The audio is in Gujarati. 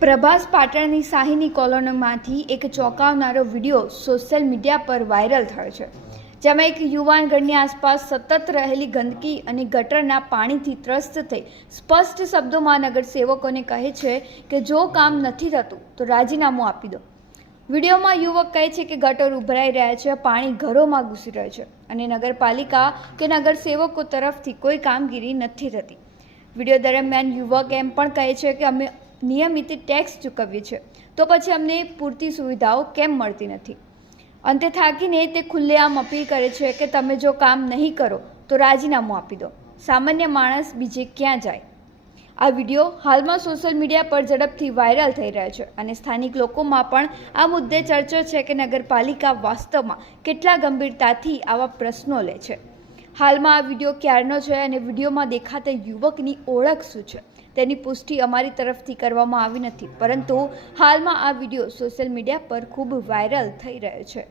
પ્રભાસ પાટણની શાહીની કોલોનીમાંથી એક ચોંકાવનારો વીડિયો સોશિયલ મીડિયા પર વાયરલ થયો છે, જેમાં એક યુવાન ઘરની આસપાસ સતત રહેલી ગંદકી અને ગટરના પાણીથી ત્રસ્ત થઈ સ્પષ્ટ શબ્દોમાં નગરસેવકોને કહે છે કે જો કામ નથી થતું, તો રાજીનામું આપી દો. વિડીયોમાં યુવક કહે છે કે ગટર ઉભરાઈ રહ્યા છે, પાણી ઘરોમાં ઘૂસી રહ્યું છે અને નગરપાલિકા કે નગરસેવકો તરફથી કોઈ કામગીરી નથી થતી. વીડિયો દરમિયાન યુવક એમ પણ કહે છે કે અમે નિયમિત ટેક્સ ચૂકવીએ છીએ તો પછી અમને પૂરતી સુવિધાઓ કેમ મળતી નથી? અંતે થાકીને તે ખુલ્લેઆમ અપીલ કરે છે કે તમે જો કામ નહીં કરો, તો રાજીનામું આપી દો. સામાન્ય માણસ બીજે ક્યાં જાય? આ વીડિયો હાલમાં સોશિયલ મીડિયા પર ઝડપથી વાયરલ થઈ રહ્યો છે અને સ્થાનિક લોકોમાં પણ આ મુદ્દે ચર્ચા છે કે નગરપાલિકા વાસ્તવમાં કેટલા ગંભીરતાથી આવા પ્રશ્નો લે છે. હાલમાં આ વીડિયો ક્યારનો છે અને વિડીયોમાં દેખાતા યુવકની ઓળખ શું છે? તેની પુષ્ટિ અમારી તરફથી કરવામાં આવી નથી, પરંતુ હાલમાં આ વીડિયો સોશિયલ મીડિયા પર ખૂબ વાયરલ થઈ રહ્યો છે.